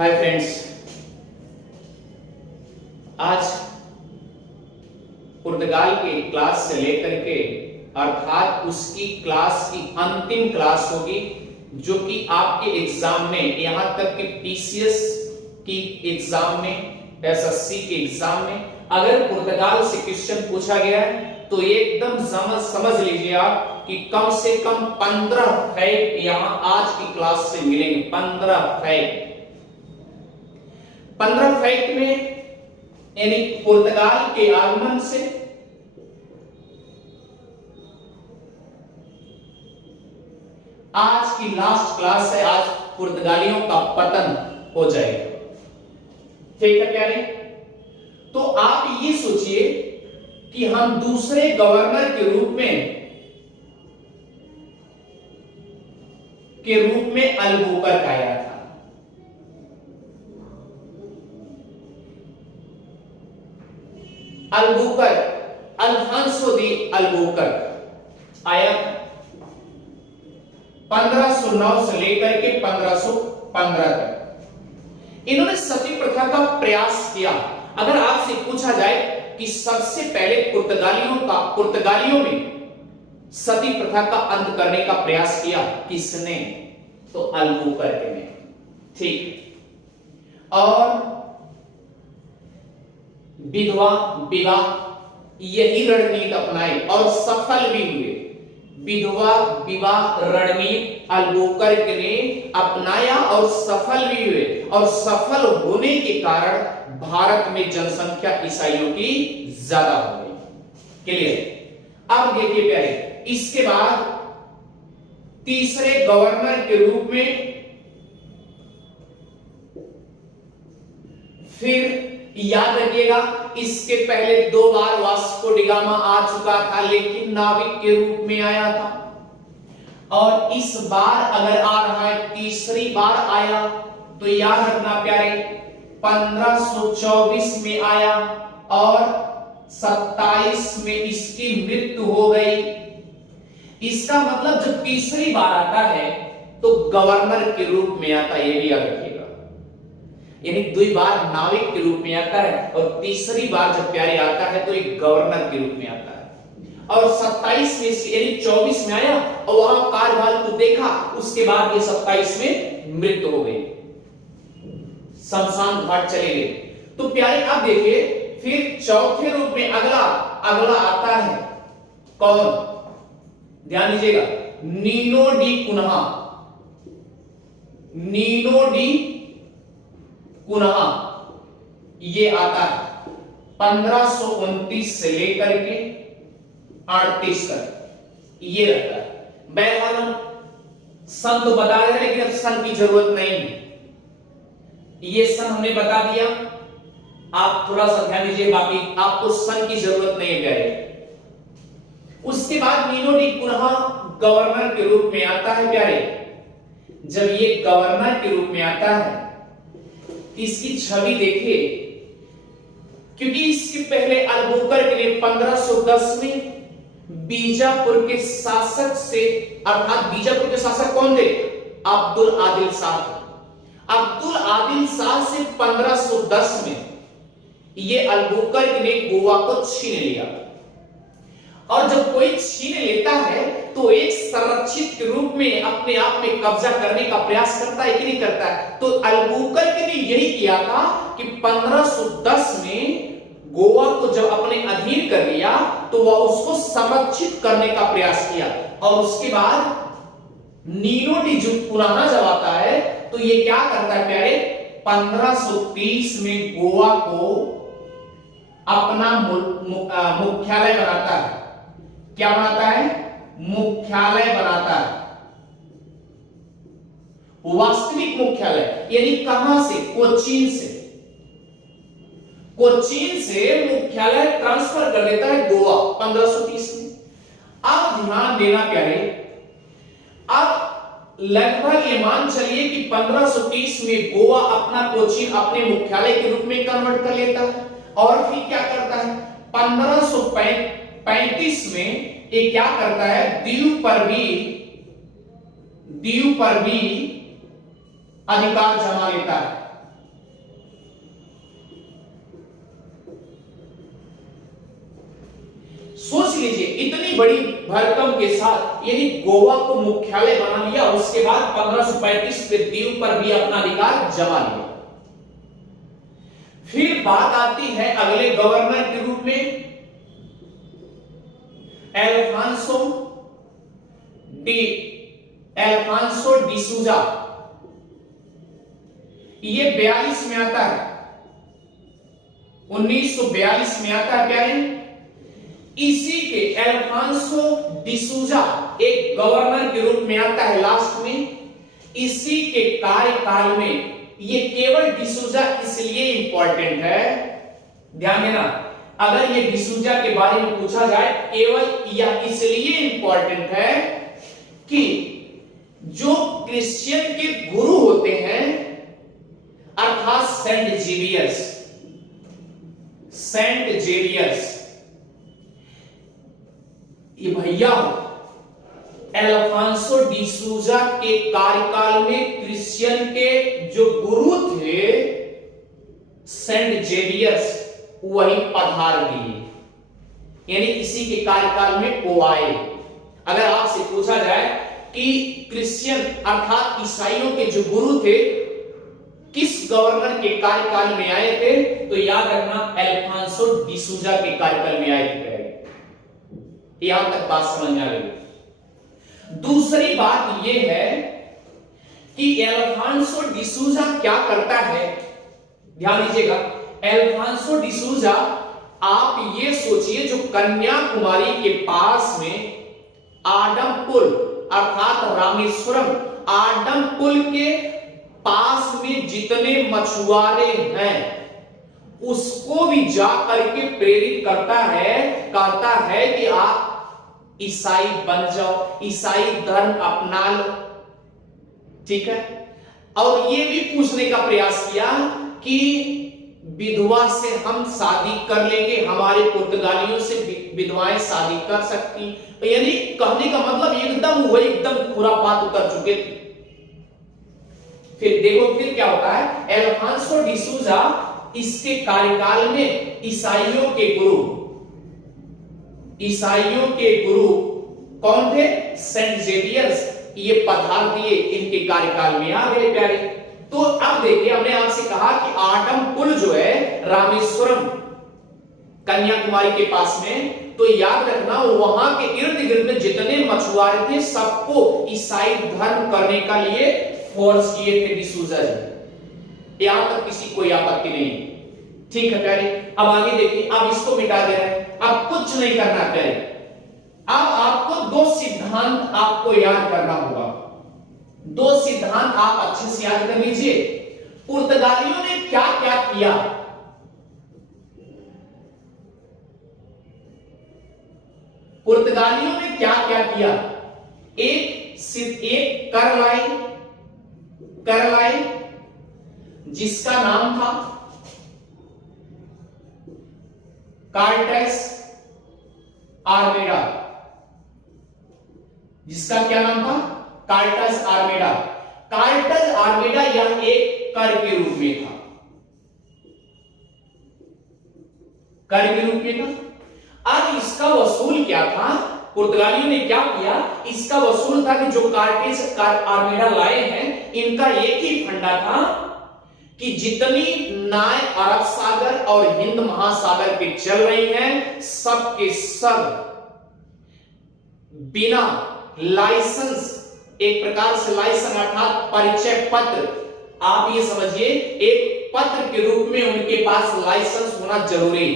Hi friends, आज पुर्तगाल के class से लेकर के अर्थात उसकी क्लास की अंतिम क्लास होगी जो कि आपके एग्जाम में, यहां तक कि पीसीएस की एग्जाम में, एसएससी के एग्जाम में अगर पुर्तगाल से क्वेश्चन पूछा गया है तो एकदम समझ लीजिए आप कि कम से कम 15 फैक्ट यहां आज की क्लास से मिलेंगे। 15 फैक्ट में यानी पुर्तगाल के आगमन से आज की लास्ट क्लास है, आज पुर्तगालियों का पतन हो जाएगा। ठीक है प्यारे, तो आप ये सोचिए कि हम दूसरे गवर्नर के रूप में अल्बुकर्क आया था। अल्बुकर्क, अल्फांसो दी अल्बुकर्क आया 1509 से लेकर के 1515 तक। इन्होंने सती प्रथा का प्रयास किया। अगर आपसे पूछा जाए कि सबसे पहले पुर्तगालियों में सती प्रथा का अंत करने का प्रयास किया किसने, तो अल्बुकर्क ने। ठीक, और विधवा विवाह यही रणनीति अपनाई और सफल भी हुए। विधवा विवाह रणनीति अल्बुकर्क ने अपनाया और सफल भी हुए, और सफल होने के कारण भारत में जनसंख्या ईसाइयों की ज्यादा हो गई। क्लियर? अब देखिए प्यारे, इसके बाद तीसरे गवर्नर के रूप में फिर याद रखिएगा, इसके पहले 2 बार वास्को डी गामा आ चुका था लेकिन नाविक के रूप में आया था, और इस बार अगर आ रहा है, तीसरी बार आया तो याद रखना प्यारे 1524 में आया और 27 में इसकी मृत्यु हो गई। इसका मतलब जब तीसरी बार आता है तो गवर्नर के रूप में आता है, ये भी याद रखिएगा। यानी 2 बार नाविक के रूप में आता है और तीसरी बार जब प्यारे आता है तो एक गवर्नर के रूप में आता है। और 27 में यानी 24 में आया और वहां कार्यकाल को देखा, उसके बाद ये 27 में मृत्यु हो गई, शमशान घाट चले गए। तो प्यारे आप देखिए, फिर चौथे रूप में अगला आता है कौन, ध्यान दीजिएगा, नीनो डी कुन्हा। नीनो डी कुन्हा ये आता है 1529 से लेकर के 38 तक ये रहता है। बहरहाल हम सन तो बता रहे हैं लेकिन अब सन की जरूरत नहीं है, ये सन हमने बता दिया। आप थोड़ा सा ध्यान दीजिए, बाकी आपको सन की जरूरत नहीं है प्यारे। उसके बाद नीनो डी कुन्हा गवर्नर के रूप में आता है प्यारे। जब ये गवर्नर के रूप में आता है, इसकी छवि देखिए, क्योंकि इसके पहले अल्बुकर्क ने 1510 में बीजापुर के शासक से, अर्थात बीजापुर के शासक कौन थे, अब्दुल आदिल शाह थे। अब्दुल आदिल शाह से 1510 में ये अल्बुकर्क ने गोवा को छीन लिया, और जब कोई छीन लेता है तो एक संरक्षित के रूप में अपने आप में कब्जा करने का प्रयास करता है कि नहीं करता है। तो अल्बुकर्क ने यही किया था कि 1510 में गोवा को जब अपने अधीन कर लिया तो वह उसको संरक्षित करने का प्रयास किया, और उसके बाद नीनो डी कुन्हा जब आता है तो ये क्या करता है प्यारे, 1530 में गोवा को अपना मुख्यालय बनाता है। क्या बनाता है? मुख्यालय बनाता है, वास्तविक मुख्यालय। यानी कहां से? कोचीन से। कोचीन से मुख्यालय ट्रांसफर कर देता है गोवा 1530 में। अब ध्यान देना प्यारे, अब लगभग ये मान चलिए कि 1530 में गोवा अपना कोचीन अपने मुख्यालय के रूप में कन्वर्ट कर लेता है, और फिर क्या करता है 1535 में ये क्या करता है, दीव पर भी अधिकार जमा लेता है। बड़ी भरकम के साथ यानी गोवा को मुख्यालय बना लिया। उसके बाद 1535 में दीव पर भी अपना अधिकार जमा लिया। फिर बात आती है अगले गवर्नर के रूप में अल्फांसो डिसूजा। ये 42 में आता है, 1942 में आता है प्यारे। इसी के अल्फांसो डिसूजा एक गवर्नर के रूप में आता है लास्ट में। इसी के कार्यकाल में, ये केवल डिसूजा इसलिए इंपॉर्टेंट है, ध्यान देना, अगर ये डिसूजा के बारे में पूछा जाए केवल यह इसलिए इंपॉर्टेंट है कि जो क्रिश्चियन के गुरु होते हैं अर्थात सेंट जेवियर्स, ये भैया अल्फांसो डिसूजा के कार्यकाल में क्रिश्चियन के जो गुरु थे सेंट जेवियर्स वही पधार दिए, यानी इसी के कार्यकाल में वो आए। अगर आपसे पूछा जाए कि क्रिश्चियन अर्थात ईसाइयों के जो गुरु थे किस गवर्नर के कार्यकाल में आए थे, तो याद रखना अल्फांसो डिसूजा के कार्यकाल में आए थे। यहां तक बात समझ आ गई। दूसरी बात यह है कि अल्फांसो डिसूजा क्या करता है, ध्यान दीजिएगा। अल्फांसो डिसूजा, आप ये सोचिए जो कन्याकुमारी के पास में आडमपुल अर्थात रामेश्वरम, आडमपुल के पास में जितने मछुआरे हैं उसको भी जा करके प्रेरित करता है, कहता है कि आप ईसाई बन जाओ, ईसाई धर्म अपना लो, ठीक है। और ये भी पूछने का प्रयास किया कि विधवा से हम शादी कर लेंगे, हमारे पुर्तगालियों से विधवाएं शादी कर सकती, यानी कहने का मतलब एकदम वही एकदम खुरापात उतर चुके थे। फिर देखो फिर क्या होता है, अल्फांसो डिसूजा इसके कार्यकाल में ईसाइयों के गुरु कौन थे, सेंट जेवियर्स, ये पधार दिए, इनके कार्यकाल में आ गए प्यारे। तो अब देखिए हमने आपसे कहा कि आडमपुल जो है रामेश्वरम कन्याकुमारी के पास में, तो याद रखना वहां के इर्द गिर्द में जितने मछुआरे थे सबको ईसाई धर्म करने का लिए फोर्स किए थे डिसूजा जी। यहां तक किसी कोई आपत्ति नहीं, ठीक है प्यारे। अब आगे देखिए, अब इसको मिटा दे रहे हैं, अब कुछ नहीं करना प्यारे। अब आपको दो सिद्धांत आपको याद करना होगा, दो सिद्धांत आप अच्छे से याद कर लीजिए। पुर्तगालियों ने क्या क्या किया, पुर्तगालियों ने क्या क्या किया, एक कर लाई जिसका नाम था कार्टेस आर्मेडा, जिसका क्या नाम था, कार्टेस आर्मेडा। कार्टेस आर्मेडा यह एक कर के रूप में था, कर के रूप में था। अब इसका वसूल क्या था, पुर्तगालियों ने क्या किया, इसका वसूल था कि जो कार्टेस आर्मेडा लाए हैं इनका एक ही फंडा था कि जितनी नाव अरब सागर और हिंद महासागर पे चल रही हैं सब के सब बिना लाइसेंस, एक प्रकार से लाइसेंस अर्थात परिचय पत्र, आप ये समझिए एक पत्र के रूप में उनके पास लाइसेंस होना जरूरी।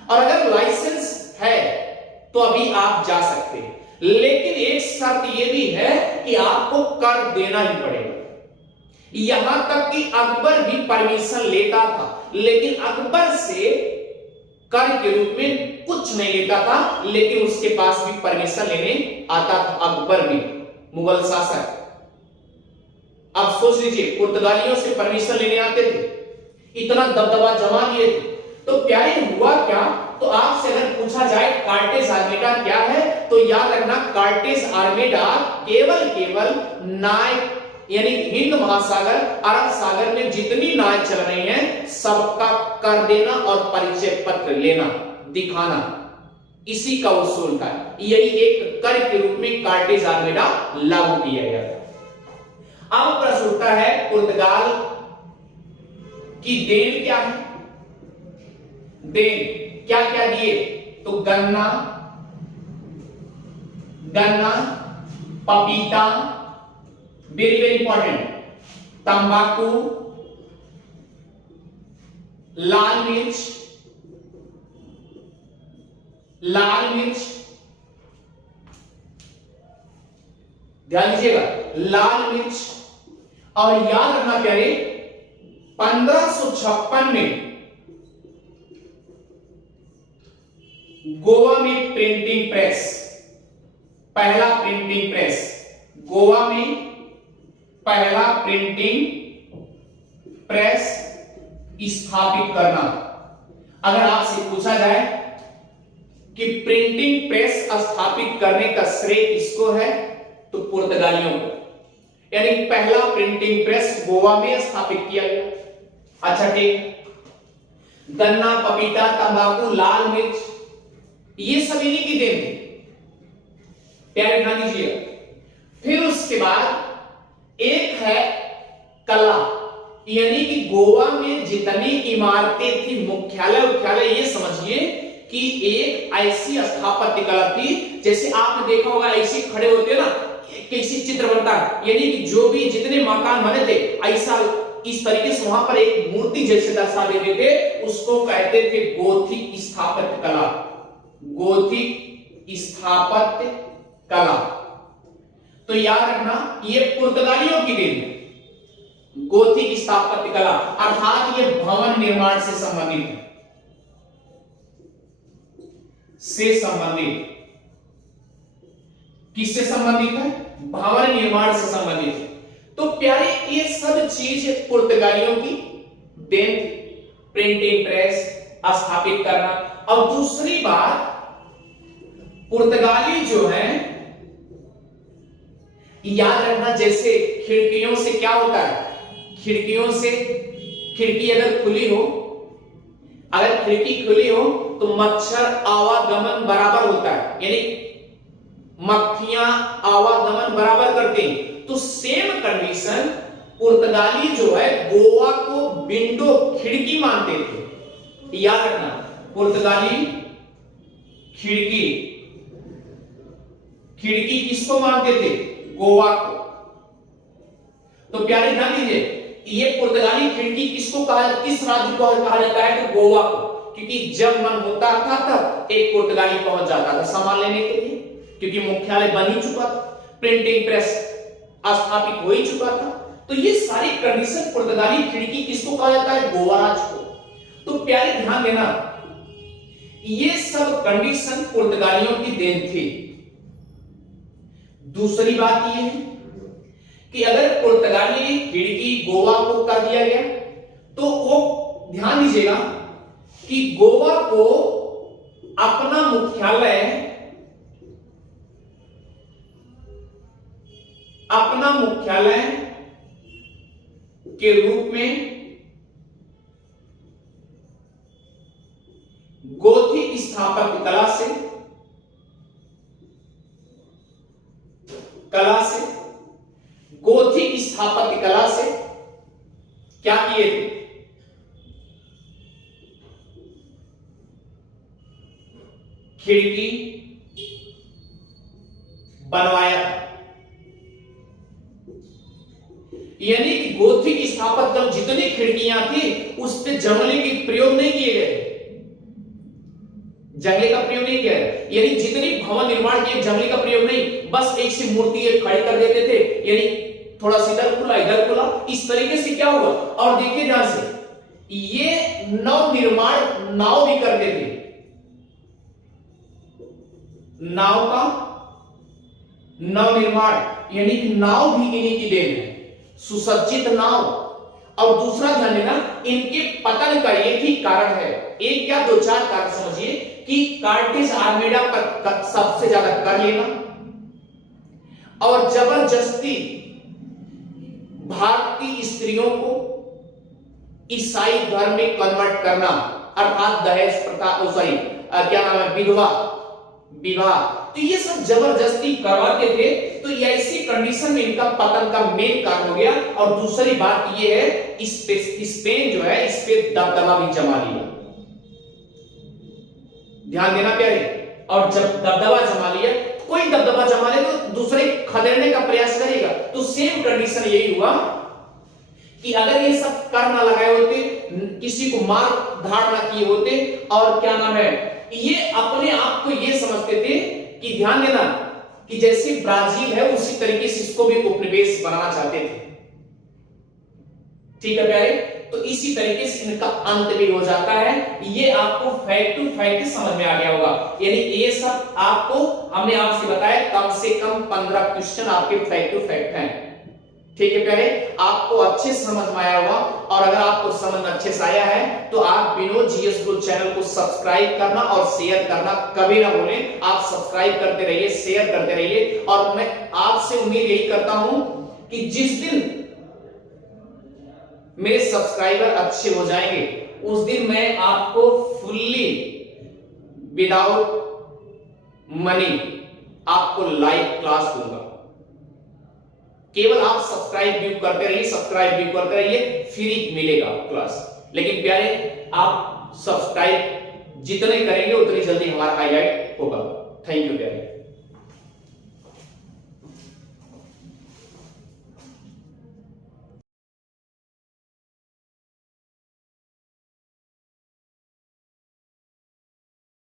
और अगर लाइसेंस है तो अभी आप जा सकते हैं, लेकिन एक शर्त यह भी है कि आपको कर देना ही पड़ेगा। यहां तक कि अकबर भी परमिशन लेता था, लेकिन अकबर से कर के रूप में कुछ नहीं लेता था, लेकिन उसके पास भी परमिशन लेने आता था अकबर भी, मुगल शासक। अब सोच लीजिए पुर्तगालियों से परमिशन लेने आते थे, इतना दबदबा जमा लिए थे, तो प्यारे हुआ क्या, तो आपसे अगर पूछा जाए कार्टेस आर्मेडा क्या है, तो याद रखना कार्टेस आर्मेडा केवल नाव यानी हिंद महासागर अरब सागर में जितनी नाव चल रही हैं सबका कर देना और परिचय पत्र लेना, दिखाना, इसी का वसूल था। यही एक कर के रूप में कार्टेज आर्मेडा लागू किया गया था। अब प्रश्न उठता है पुर्तगाल की देन क्या है? देन क्या क्या दिए? तो गन्ना, पपीता, वेरी वेरी इंपॉर्टेंट, तंबाकू, लाल मिर्च, ध्यान दीजिएगा, लाल मिर्च। और याद रखना प्यारे, 1556 में गोवा में प्रिंटिंग प्रेस, पहला प्रिंटिंग प्रेस, गोवा में पहला प्रिंटिंग प्रेस स्थापित करना। अगर आपसे पूछा जाए कि प्रिंटिंग प्रेस स्थापित करने का श्रेय किसको है, तो पुर्तगालियों को, यानी पहला प्रिंटिंग प्रेस गोवा में स्थापित किया गया। अच्छा ठीक, गन्ना, पपीता, तंबाकू, लाल मिर्च, ये सब इन्हीं की देन थी। प्यारे ध्यान दीजिए। फिर उसके बाद एक है कला, यानी कि गोवा में जितनी इमारतें थी, मुख्यालय, ये समझिए कि एक ऐसी स्थापत्य कला थी, जैसे आपने देखा होगा ऐसे खड़े होते हैं ना, कैसी चित्र बनता है, यानी कि जो भी जितने मकान बने थे ऐसा इस तरीके से वहां पर एक मूर्ति जैसे दर्शा देते थे, उसको कहते थे गोथिक स्थापत्य कला। गोथिक स्थापत्य कला। तो याद रखना, ये पुर्तगालियों की देन है, गोथिक स्थापत्य कला, अर्थात ये भवन निर्माण से संबंधित है, किससे संबंधित है? भवन निर्माण से संबंधित है। तो प्यारे ये सब चीज पुर्तगालियों की देन थी, प्रिंटिंग प्रेस स्थापित करना। और दूसरी बात, पुर्तगाली जो है, याद रखना, जैसे खिड़कियों से क्या होता है, खिड़की अगर खुली हो, तो मच्छर आवागमन बराबर होता है, यानी मक्खियां आवागमन बराबर करते हैं। तो सेम कंडीशन पुर्तगाली जो है गोवा को विंडो, खिड़की मानते थे। याद रखना, पुर्तगाली खिड़की किसको मानते थे? गोवा को। तो प्यारे ध्यान दीजिए, ये पुर्तगाली खिड़की किसको किस राज्य को कहा जाता है? तो गोवा को, क्योंकि जब मन होता था तब एक पुर्तगाली पहुंच जाता था सामान लेने के लिए, क्योंकि मुख्यालय बन ही चुका था, प्रिंटिंग प्रेस स्थापित हो ही चुका था। तो ये सारी कंडीशन, पुर्तगाली खिड़की किसको कहा जाता है? गोवा राज्य को। तो प्यारे ध्यान देना, ये सब कंडीशन पुर्तगालियों की देन थी। दूसरी बात यह है कि अगर पुर्तगाली खिड़की गोवा को कर दिया गया, तो वो ध्यान दीजिएगा कि गोवा को अपना मुख्यालय के रूप में गोथिक स्थापत्य कला से क्या किए थे? खिड़की बनवाया था। यानी कि गोथिक स्थापत्य जितनी खिड़कियां थी उस पे जंगले के प्रयोग नहीं किए गए, जंगले का प्रयोग नहीं किया, यानी जितनी भवन निर्माण किए जंगले का प्रयोग नहीं, बस एक सी मूर्ति एक खड़ी कर देते थे, यानी थोड़ा सा इधर खुला, इस तरीके से क्या हुआ। और देखिए ध्यान से, ये नव निर्माण नाव भी करते थे, नाव का नव निर्माण, यानी कि नाव भी इन्हीं की देन है, सुसज्जित नाव। और दूसरा ध्यान देना, इनके पतन का एक ही कारण है, एक क्या दो चार कारण समझिए, कि कार्टेज आर्मेडा पर सबसे ज्यादा कर लेना और जबरदस्ती भारतीय स्त्रियों को ईसाई धर्म में कन्वर्ट करना, अर्थात दहेज प्रथा, क्या नाम है, विधवा विवाह। तो ये सब जबरदस्ती करवाते थे, तो ऐसी कंडीशन में इनका पतन का मेन कारण हो गया। और दूसरी बात ये है, स्पेन जो है इस पे दबदबा भी जमा लिया, ध्यान देना प्यारे। और जब दबदबा जमा लिया, कोई दबदबा जमा ले तो दूसरे खदेड़ने का प्रयास करेगा। तो सेम कंडीशन यही हुआ कि अगर ये सब कर ना लगाए होते, किसी को मार धाड़ ना किए होते, और क्या नाम है, ये अपने आप को ये समझते थे कि ध्यान देना कि जैसे ब्राजील है उसी तरीके से इसको भी उपनिवेश बनाना चाहते थे। ठीक है प्यारे, तो इसी तरीके से इनका अंत भी हो जाता है। ये आपको फैक्ट टू फैक्ट समझ में आ गया होगा। यानी ये सब आपको हमने आपसे बताया, कम से कम 15 क्वेश्चन आपके फैक्ट टू फैक्ट हैं। ठीक है प्यारे, आपको अच्छे से समझ में आया होगा। और अगर आपको समझ में अच्छे से आया है तो आप विनोद जीएस गुरु चैनल को सब्सक्राइब करना और शेयर करना कभी ना भूलें। आप सब्सक्राइब करते रहिए, शेयर करते रहिए। और मैं आपसे उम्मीद यही करता हूं कि जिस दिन मेरे सब्सक्राइबर अच्छे हो जाएंगे उस दिन मैं आपको फुल्ली विदाउट मनी आपको लाइव क्लास दूंगा। केवल आप सब्सक्राइब भी करते रहिए, फ्री मिलेगा क्लास। लेकिन प्यारे, आप सब्सक्राइब जितने करेंगे उतनी जल्दी हमारा हाईलाइट होगा। थैंक यू प्यारे।